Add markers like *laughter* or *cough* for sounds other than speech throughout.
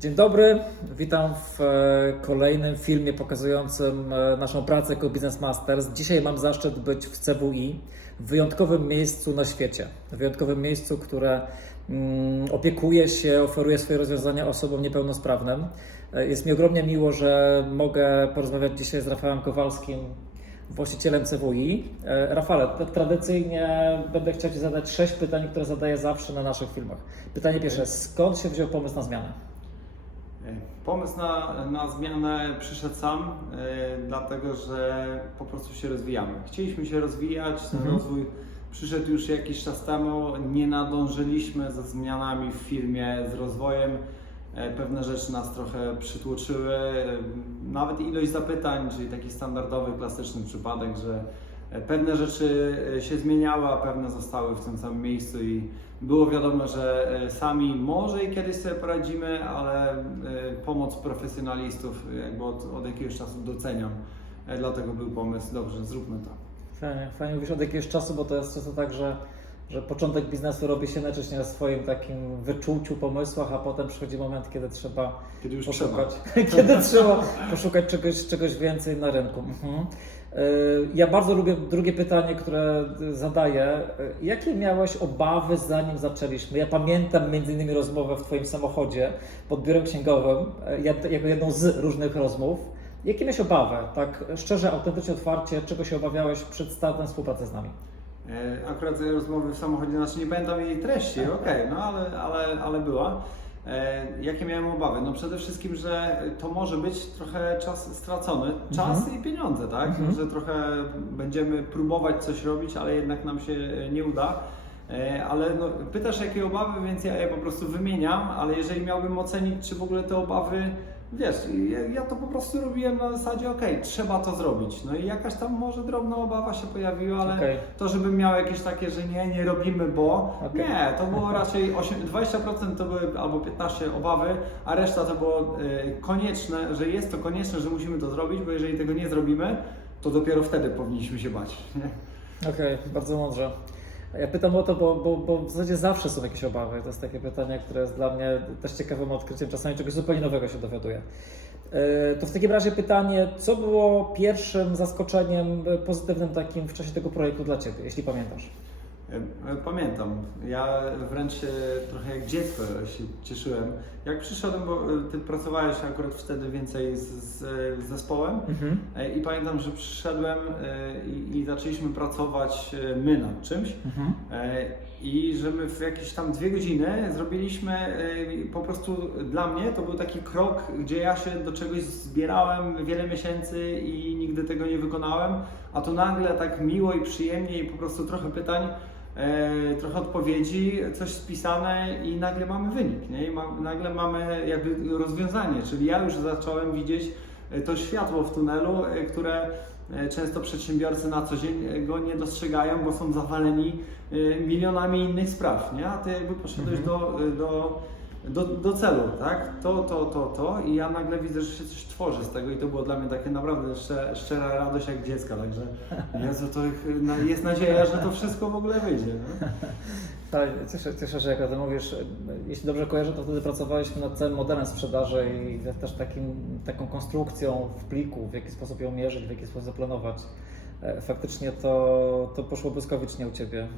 Dzień dobry, witam w e, kolejnym filmie pokazującym e, naszą pracę jako Business Masters. Dzisiaj mam zaszczyt być w CWI, w wyjątkowym miejscu na świecie, w wyjątkowym miejscu, które mm, opiekuje się, oferuje swoje rozwiązania osobom niepełnosprawnym. E, Jest mi ogromnie miło, że mogę porozmawiać dzisiaj z Rafałem Kowalskim, właścicielem CWI. Rafale, tradycyjnie będę chciał Ci zadać sześć pytań, które zadaję zawsze na naszych filmach. Pytanie pierwsze, skąd się wziął pomysł na zmianę? Pomysł na, na zmianę przyszedł sam, e, dlatego że po prostu się rozwijamy. Chcieliśmy się rozwijać, ten Mhm. rozwój przyszedł już jakiś czas temu, nie nadążyliśmy ze zmianami w firmie, z rozwojem. E, Pewne rzeczy nas trochę przytłoczyły, e, nawet ilość zapytań, czyli taki standardowy, klasyczny przypadek, że pewne rzeczy e, się zmieniały, a pewne zostały w tym samym miejscu i było wiadomo, że e, sami może i kiedyś sobie poradzimy, ale e, pomoc profesjonalistów e, jakby od, od jakiegoś czasu doceniam. E, Dlatego był pomysł, dobrze, zróbmy to. Fajnie, fajnie mówisz od jakiegoś czasu, bo to jest często tak, że, że początek biznesu robi się najczęściej na swoim takim wyczuciu, pomysłach, a potem przychodzi moment, kiedy trzeba Kiedy już poszukać, *laughs* kiedy trzeba poszukać czegoś, czegoś więcej na rynku. Mhm. Y, Ja bardzo lubię drugie pytanie, które zadaję. Y, Jakie miałeś obawy zanim zaczęliśmy? Ja pamiętam między innymi rozmowę w Twoim samochodzie pod biurem księgowym, jed- jako jedną z różnych rozmów. Jakie miałeś obawy, tak szczerze, autentycznie, otwarcie, czego się obawiałeś przed startem współpracy z nami? E, Akurat rozmowy w samochodzie, znaczy nie pamiętam jej treści, okej, no ale, ale, ale była. E, Jakie miałem obawy? No przede wszystkim, że to może być trochę czas stracony, czas Mhm. i pieniądze, tak? Mhm. Że trochę będziemy próbować coś robić, ale jednak nam się e, nie uda. E, Ale no, pytasz jakie obawy, więc ja je po prostu wymieniam, ale jeżeli miałbym ocenić, czy w ogóle te obawy, wiesz, ja, ja to po prostu robiłem na zasadzie, okej, trzeba to zrobić. No i jakaś tam może drobna obawa się pojawiła, ale Okej. to, żebym miał jakieś takie, że nie, nie robimy, bo Okej. nie, to było raczej 8, 20% to były albo 15 obawy, a reszta to było y, konieczne, że jest to konieczne, że musimy to zrobić, bo jeżeli tego nie zrobimy, to dopiero wtedy powinniśmy się bać. Nie? Okej, bardzo mądrze. Ja pytam o to, bo, bo, bo w zasadzie zawsze są jakieś obawy. To jest takie pytanie, które jest dla mnie też ciekawym odkryciem. Czasami czegoś zupełnie nowego się dowiaduję. E, To w takim razie pytanie, co było pierwszym zaskoczeniem e, pozytywnym takim w czasie tego projektu dla Ciebie, jeśli pamiętasz? E, Pamiętam, ja wręcz się trochę jak dziecko się cieszyłem. Jak przyszedłem, bo e, Ty pracowałeś akurat wtedy więcej z, z, z zespołem, Mhm. E, I pamiętam, że przyszedłem e, i, i zaczęliśmy pracować e, my nad czymś. Mhm. E, I że my w jakieś tam dwie godziny zrobiliśmy e, po prostu dla mnie to był taki krok, gdzie ja się do czegoś zbierałem wiele miesięcy i nigdy tego nie wykonałem, a tu nagle tak miło i przyjemnie i po prostu trochę pytań, e, trochę odpowiedzi, coś spisane i nagle mamy wynik, nie? I ma, nagle mamy jakby rozwiązanie, czyli ja już zacząłem widzieć e, to światło w tunelu, e, które e, często przedsiębiorcy na co dzień e, go nie dostrzegają, bo są zawaleni e, milionami innych spraw, nie? A ty jakby poszedłeś Mhm. do, e, do, do, do celu, tak? To, to, to, to i ja nagle widzę, że się coś tworzy z tego i to było dla mnie takie naprawdę szczera, szczera radość jak dziecka, także *laughs* Jezu, to jest nadzieja, że to wszystko w ogóle wyjdzie. *laughs* Tak, cieszę, cieszę się, jak o tym mówisz. Jeśli dobrze kojarzę, to wtedy pracowaliśmy nad całym modelem sprzedaży i też takim, taką konstrukcją w pliku, w jaki sposób ją mierzyć, w jaki sposób zaplanować. E, Faktycznie to, to poszło błyskawicznie u Ciebie.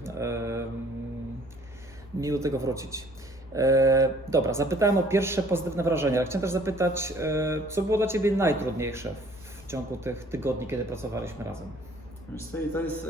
Miło do tego wrócić. E, Dobra, zapytałem o pierwsze pozytywne wrażenia, ale chciałem też zapytać, e, co było dla Ciebie najtrudniejsze w ciągu tych tygodni, kiedy pracowaliśmy razem? Wiesz to jest.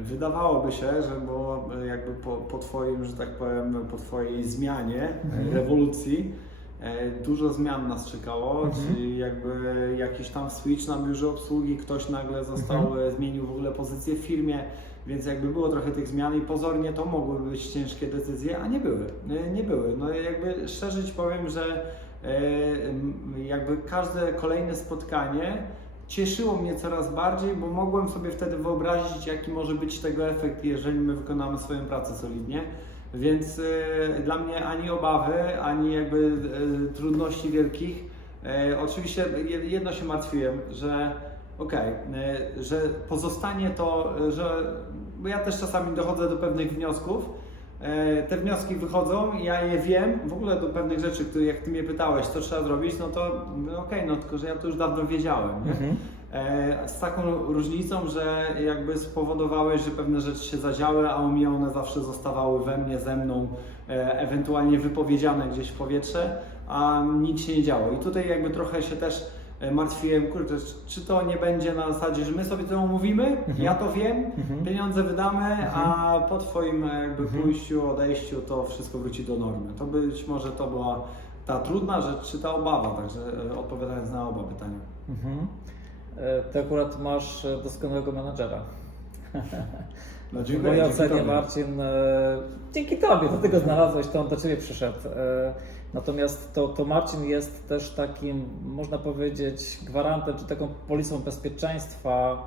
Wydawałoby się, że było y, jakby po, po Twoim, że tak powiem, po Twojej zmianie, Mhm. rewolucji, e, dużo zmian nas czekało, Mhm. czyli jakby jakiś tam switch na biurze obsługi, ktoś nagle został, Mhm. e, zmienił w ogóle pozycję w firmie, więc jakby było trochę tych zmian i pozornie to mogły być ciężkie decyzje, a nie były. Nie, nie były. No jakby szczerze powiem, że e, jakby każde kolejne spotkanie cieszyło mnie coraz bardziej, bo mogłem sobie wtedy wyobrazić, jaki może być tego efekt, jeżeli my wykonamy swoją pracę solidnie. Więc e, dla mnie ani obawy, ani jakby e, trudności wielkich. E, oczywiście je- jedno się martwiłem, że okej, e, że pozostanie to, e, że bo ja też czasami dochodzę do pewnych wniosków, e, te wnioski wychodzą, ja je wiem, w ogóle do pewnych rzeczy, które jak Ty mnie pytałeś, co trzeba zrobić, no to no okej, no tylko, że ja to już dawno wiedziałem? Mhm. Z taką różnicą, że jakby spowodowałeś, że pewne rzeczy się zadziały, a u mnie one zawsze zostawały we mnie, ze mną, ewentualnie wypowiedziane gdzieś w powietrze, a nic się nie działo. I tutaj jakby trochę się też martwiłem, kurczę, czy to nie będzie na zasadzie, że my sobie to umówimy, Mhm. ja to wiem, Mhm. pieniądze wydamy, Mhm. a po Twoim e, jakby Mhm. pójściu, odejściu to wszystko wróci do normy. To być może to była ta trudna rzecz, czy ta obawa, także e, odpowiadając na oba pytania. Mhm. E, Ty akurat masz e, doskonałego menadżera. *laughs* No W dziękuję. mojej dzięki ocenie tobie. Marcin, e, dzięki Tobie, do tego znalazłeś, to on do Ciebie przyszedł. Natomiast to, to Marcin jest też takim, można powiedzieć, gwarantem, czy taką polisą bezpieczeństwa,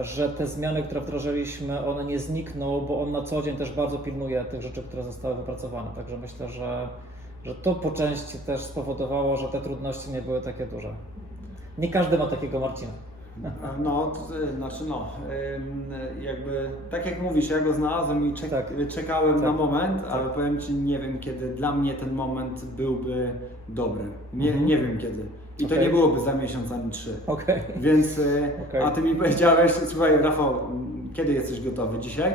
że te zmiany, które wdrożyliśmy, one nie znikną, bo on na co dzień też bardzo pilnuje tych rzeczy, które zostały wypracowane. Także myślę, że, że to po części też spowodowało, że te trudności nie były takie duże. Nie każdy ma takiego Marcina. No, to, y, znaczy no, jakby tak jak mówisz, ja go znalazłem i czek, Tak. czekałem Tak. na moment, Tak. ale powiem Ci, nie wiem kiedy dla mnie ten moment byłby dobry. Nie, Mhm. nie wiem kiedy. I to Okej. nie byłoby za miesiąc ani trzy. Okej. Więc, y, Okej. a Ty mi powiedziałeś, słuchaj Rafał, kiedy jesteś gotowy? Dzisiaj?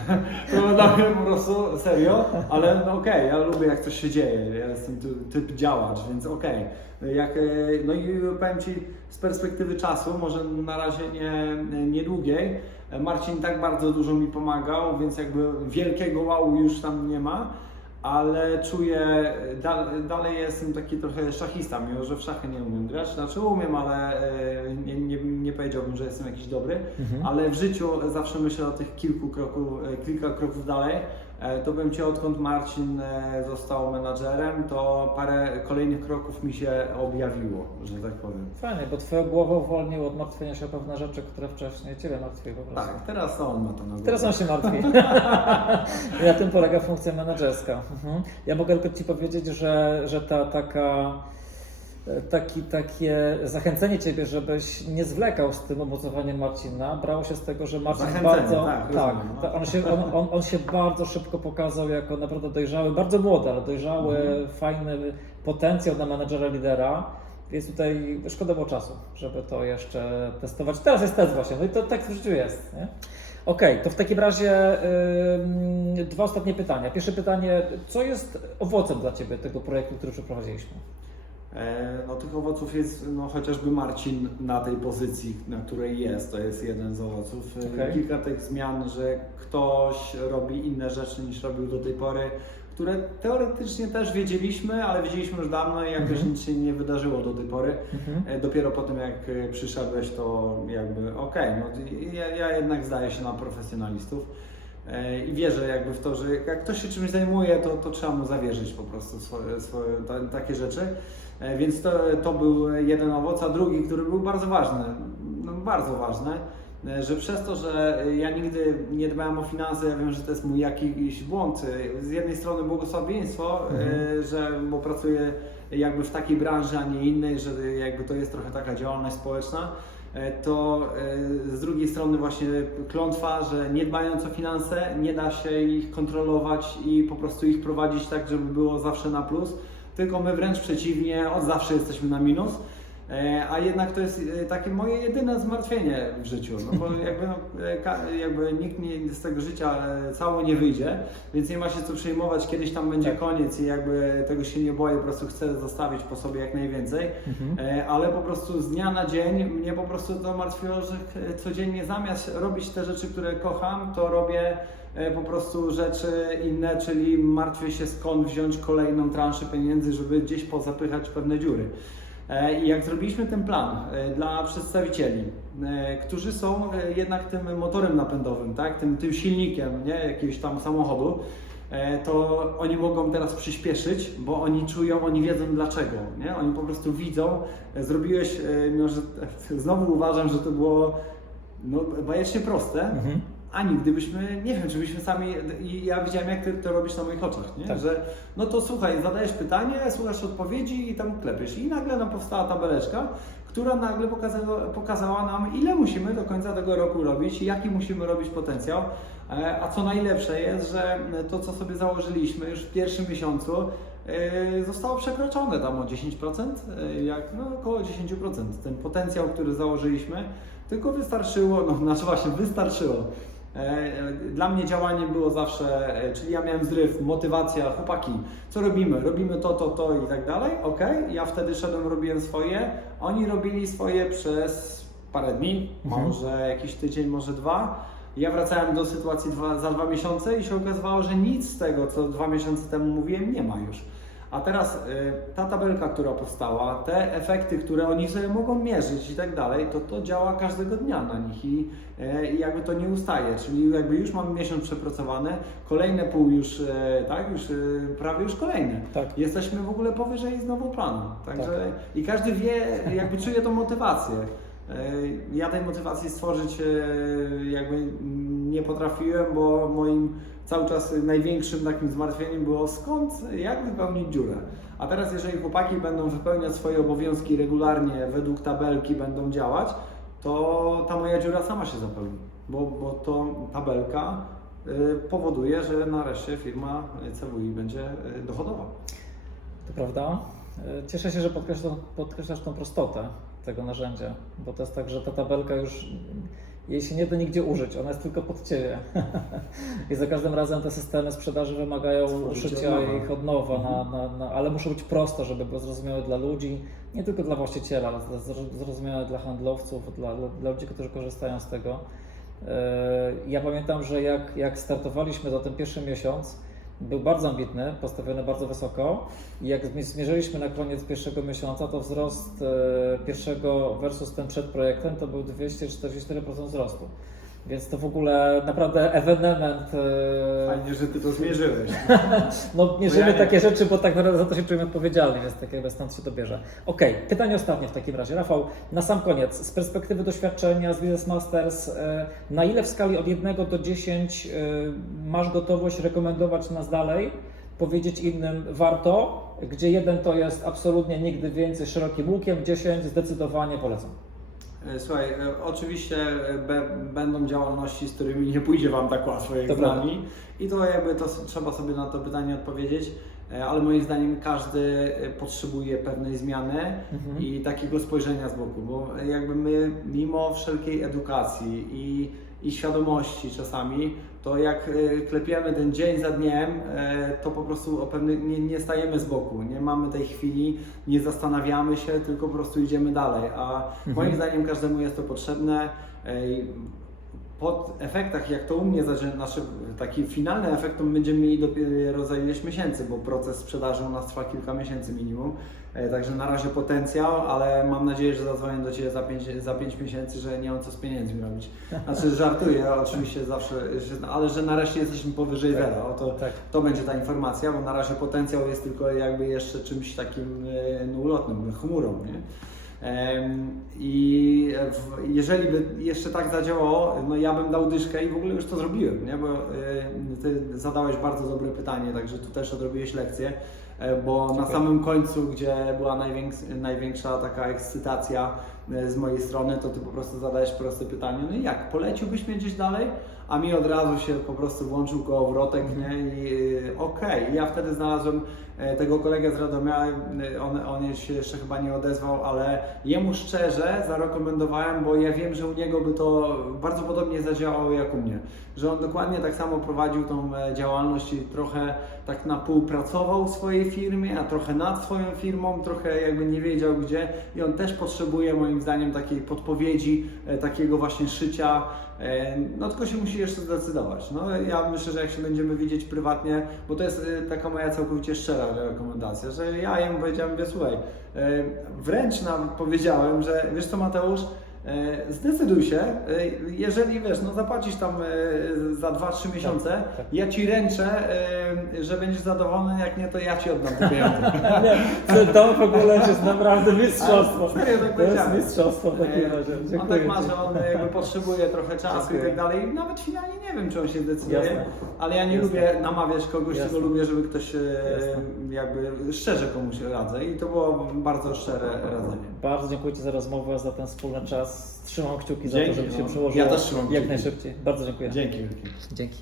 *laughs* to dla mnie po prostu serio, ale no okej, ja lubię jak coś się dzieje, ja jestem ty, typ działacz, więc okej. Jak, y, No i powiem Ci z perspektywy czasu, może na razie nie, niedługiej, Marcin tak bardzo dużo mi pomagał, więc jakby wielkiego wow już tam nie ma, ale czuję, da, dalej jestem taki trochę szachista, mimo że w szachy nie umiem grać, znaczy umiem, ale e, nie, nie, nie powiedziałbym, że jestem jakiś dobry, Mhm. ale w życiu zawsze myślę o tych kilku kroków, e, kilka kroków dalej. E, To bym Cię odkąd Marcin e, został menadżerem, to parę kolejnych kroków mi się objawiło, że tak powiem. Fajnie, bo Twoją głowę uwolniło od martwienia się o pewne rzeczy, które wcześniej Ciebie martwiły po prostu. Tak, teraz on ma to na głowie. Teraz on się martwi. *laughs* I na tym polega funkcja menedżerska. Mhm. Ja mogę tylko Ci powiedzieć, że, że ta taka taki, takie zachęcenie Ciebie, żebyś nie zwlekał z tym omocowaniem Marcina, brało się z tego, że Marcin Zachęcenie, bardzo, tak, tak, rozumiem, no. ta- on, się, on, on, on się bardzo szybko pokazał jako naprawdę dojrzały, bardzo młody, ale dojrzały, Mhm. fajny potencjał na menedżera lidera. Więc tutaj szkoda było czasu, żeby to jeszcze testować. Teraz jest test właśnie, no i to tak w życiu jest. Nie? Okej, to w takim razie ym, dwa ostatnie pytania. Pierwsze pytanie, co jest owocem dla Ciebie tego projektu, który przeprowadziliśmy? E, No tych owoców jest no, chociażby Marcin na tej pozycji, na której jest, to jest jeden z owoców. E, Okej. Kilka tych zmian, że ktoś robi inne rzeczy niż robił do tej pory, które teoretycznie też wiedzieliśmy, ale wiedzieliśmy już dawno i jakoś Mhm. nic się nie wydarzyło do tej pory. Mhm. E, Dopiero po tym jak przyszedłeś, to jakby okej, no ja, ja jednak zdaję się na profesjonalistów. I wierzę jakby w to, że jak ktoś się czymś zajmuje, to, to trzeba mu zawierzyć po prostu swoje, swoje ta, takie rzeczy. E, Więc to, to był jeden owoc, a drugi, który był bardzo ważny, no bardzo ważny, e, że przez to, że ja nigdy nie dbałem o finanse, ja wiem, że to jest mój jakiś błąd. Z jednej strony błogosławieństwo, Mhm. e, że bo pracuję jakby w takiej branży, a nie innej, że jakby to jest trochę taka działalność społeczna, to z drugiej strony właśnie klątwa, że nie dbając o finanse, nie da się ich kontrolować i po prostu ich prowadzić tak, żeby było zawsze na plus, tylko my wręcz przeciwnie, od zawsze jesteśmy na minus. E, A jednak to jest e, takie moje jedyne zmartwienie w życiu, no bo *laughs* jakby, no, e, jakby nikt nie, z tego życia cało nie wyjdzie, więc nie ma się co przejmować, kiedyś tam będzie Tak. koniec i jakby tego się nie boję, po prostu chcę zostawić po sobie jak najwięcej, Mhm. Ale po prostu z dnia na dzień mnie po prostu to martwiło, że codziennie zamiast robić te rzeczy, które kocham, to robię po prostu rzeczy inne, czyli martwię się skąd wziąć kolejną transzę pieniędzy, żeby gdzieś pozapychać pewne dziury. E, I jak zrobiliśmy ten plan e, dla przedstawicieli, e, którzy są e, jednak tym motorem napędowym, tak, tym, tym silnikiem nie, jakiegoś tam samochodu, e, to oni mogą teraz przyspieszyć, bo oni czują, oni wiedzą dlaczego. Nie? Oni po prostu widzą, e, zrobiłeś, e, mimo że *laughs* znowu uważam, że to było no, bajecznie proste, Mhm. Ani gdybyśmy, nie wiem, czy byśmy sami, i ja widziałem jak ty to robisz na moich oczach, nie? Tak. że no to słuchaj, zadajesz pytanie, słuchasz odpowiedzi i tam klepiesz i nagle nam powstała tabeleczka, która nagle pokazała, pokazała nam, ile musimy do końca tego roku robić, jaki musimy robić potencjał. E, A co najlepsze jest, że to, co sobie założyliśmy już w pierwszym miesiącu, e, zostało przekroczone tam o 10%, e, jak no około 10%. Ten potencjał, który założyliśmy, tylko wystarczyło, no znaczy właśnie wystarczyło. E, Dla mnie działanie było zawsze, e, czyli ja miałem zryw, motywacja, chłopaki, co robimy? Robimy to, to, to i tak dalej, ok, ja wtedy szedłem, robiłem swoje, oni robili swoje przez parę dni, Mhm. może jakiś tydzień, może dwa. Ja wracałem do sytuacji dwa, za dwa miesiące i się okazywało, że nic z tego, co dwa miesiące temu mówiłem, nie ma już. A teraz y, ta tabelka, która powstała, te efekty, które oni sobie mogą mierzyć i tak dalej, to to działa każdego dnia na nich i, y, i jakby to nie ustaje. Czyli jakby już mamy miesiąc przepracowany, kolejne pół już, y, tak, już y, prawie już kolejne. Tak. Jesteśmy w ogóle powyżej znowu planu. Także i każdy wie, jakby czuje tą motywację. E, Ja tej motywacji stworzyć e, jakby nie potrafiłem, bo moim cały czas największym takim zmartwieniem było skąd, jak wypełnić dziurę. A teraz jeżeli chłopaki będą wypełniać swoje obowiązki regularnie, według tabelki będą działać, to ta moja dziura sama się zapełni, bo, bo to tabelka e, powoduje, że nareszcie firma CWI będzie e, dochodowa. To prawda. E, Cieszę się, że podkreślasz, podkreślasz tą prostotę tego narzędzia, bo to jest tak, że ta tabelka już jej się nie da nigdzie użyć, ona jest tylko pod Ciebie. *laughs* I za każdym razem te systemy sprzedaży wymagają od nowa. ich od nowa, na, na, na, ale muszą być proste, żeby były zrozumiałe dla ludzi, nie tylko dla właściciela, ale zro- zrozumiałe dla handlowców, dla, dla ludzi, którzy korzystają z tego. E, Ja pamiętam, że jak, jak startowaliśmy za ten pierwszy miesiąc, był bardzo ambitny, postawiony bardzo wysoko i jak zmi- zmierzyliśmy na koniec pierwszego miesiąca, to wzrost e, pierwszego versus ten przed projektem to był 244% wzrostu. Więc to w ogóle naprawdę ewenement. e, Fajnie, że ty to zmierzyłeś. No mierzymy ja takie rzeczy, bo tak naprawdę za to się czujemy odpowiedzialni, więc tak jakby stąd się to bierze. Okej, pytanie ostatnie w takim razie. Rafał, na sam koniec, z perspektywy doświadczenia z Business Masters, e, na ile w skali od 1 do 10 e, masz gotowość rekomendować nas dalej, powiedzieć innym warto, gdzie jeden to jest absolutnie nigdy więcej szerokim łukiem, 10 zdecydowanie polecam. E, Słuchaj, e, oczywiście e, będą działalności, z którymi nie pójdzie Wam tak łatwo jak To z nami. I to jakby to trzeba sobie na to pytanie odpowiedzieć, ale moim zdaniem każdy e, potrzebuje pewnej zmiany Mhm. i takiego spojrzenia z boku, bo jakby my mimo wszelkiej edukacji i, i świadomości czasami, to jak e, klepiemy ten dzień za dniem, e, to po prostu o pewnych, nie, nie stajemy z boku, nie mamy tej chwili, nie zastanawiamy się, tylko po prostu idziemy dalej, a moim zdaniem każdemu jest to potrzebne. Po efektach, jak to u mnie znaczy taki finalny efekt to będziemy mieli dopiero za ileś miesięcy, bo proces sprzedaży u nas trwa kilka miesięcy minimum. E, Także na razie potencjał, ale mam nadzieję, że zadzwonię do Ciebie za 5, za pięć miesięcy, że nie mam co z pieniędzmi robić. Znaczy żartuję oczywiście zawsze, ale że nareszcie jesteśmy powyżej Tak. zera. Oto Tak. to będzie ta informacja, bo na razie potencjał jest tylko jakby jeszcze czymś takim e, no, ulotnym, chmurą. Nie? I jeżeli by jeszcze tak zadziałało, no ja bym dał dyszkę i w ogóle już to zrobiłem, nie? bo Ty zadałeś bardzo dobre pytanie, także tu też odrobiłeś lekcję, e, bo na Dziękuję. samym końcu, gdzie była najwięks, największa taka ekscytacja e, z mojej strony, to Ty po prostu zadałeś proste pytanie, no i jak, poleciłbyś mnie gdzieś dalej? A mi od razu się po prostu włączył kołowrotek, nie? I y, okej, ja wtedy znalazłem tego kolegę z Radomia, y, on, on się jeszcze chyba nie odezwał, ale jemu szczerze zarekomendowałem, bo ja wiem, że u niego by to bardzo podobnie zadziałało jak u mnie. Że on dokładnie tak samo prowadził tą e, działalność i trochę tak na pół pracował w swojej firmie, a trochę nad swoją firmą, trochę jakby nie wiedział gdzie i on też potrzebuje moim zdaniem takiej podpowiedzi, e, takiego właśnie szycia, E, No tylko się musi jeszcze zdecydować. No ja myślę, że jak się będziemy widzieć prywatnie, bo to jest e, taka moja całkowicie szczera rekomendacja, że ja jemu powiedziałem, mówię, słuchaj, e, wręcz nam powiedziałem, że wiesz co Mateusz, E, Zdecyduj się, e, jeżeli wiesz, no zapłacisz tam e, za 2-3 miesiące, tak. ja ci ręczę, e, że będziesz zadowolony, jak nie, to ja ci oddam te pieniądze. *laughs* Nie, to w ogóle jest naprawdę mistrzostwo. Serio tak To jest mistrzostwo w takim E, razie. On tak ma, że on jakby potrzebuje trochę czasu i Dziękuję. tak dalej. Nawet finalnie nie wiem, czy on się zdecyduje, Jasne. ale ja nie Jasne. lubię namawiać kogoś, Jasne. tylko lubię, żeby ktoś e, Jasne. jakby szczerze komuś radza i to było bardzo szczere radzenie. Bardzo dziękuję Ci za rozmowę, za ten wspólny czas. Trzymam kciuki za Dzięki, to, żeby się no. przełożyło Ja też trzymam jak kciuki. najszybciej. Bardzo dziękuję. Dzięki wielkie. Dzięki.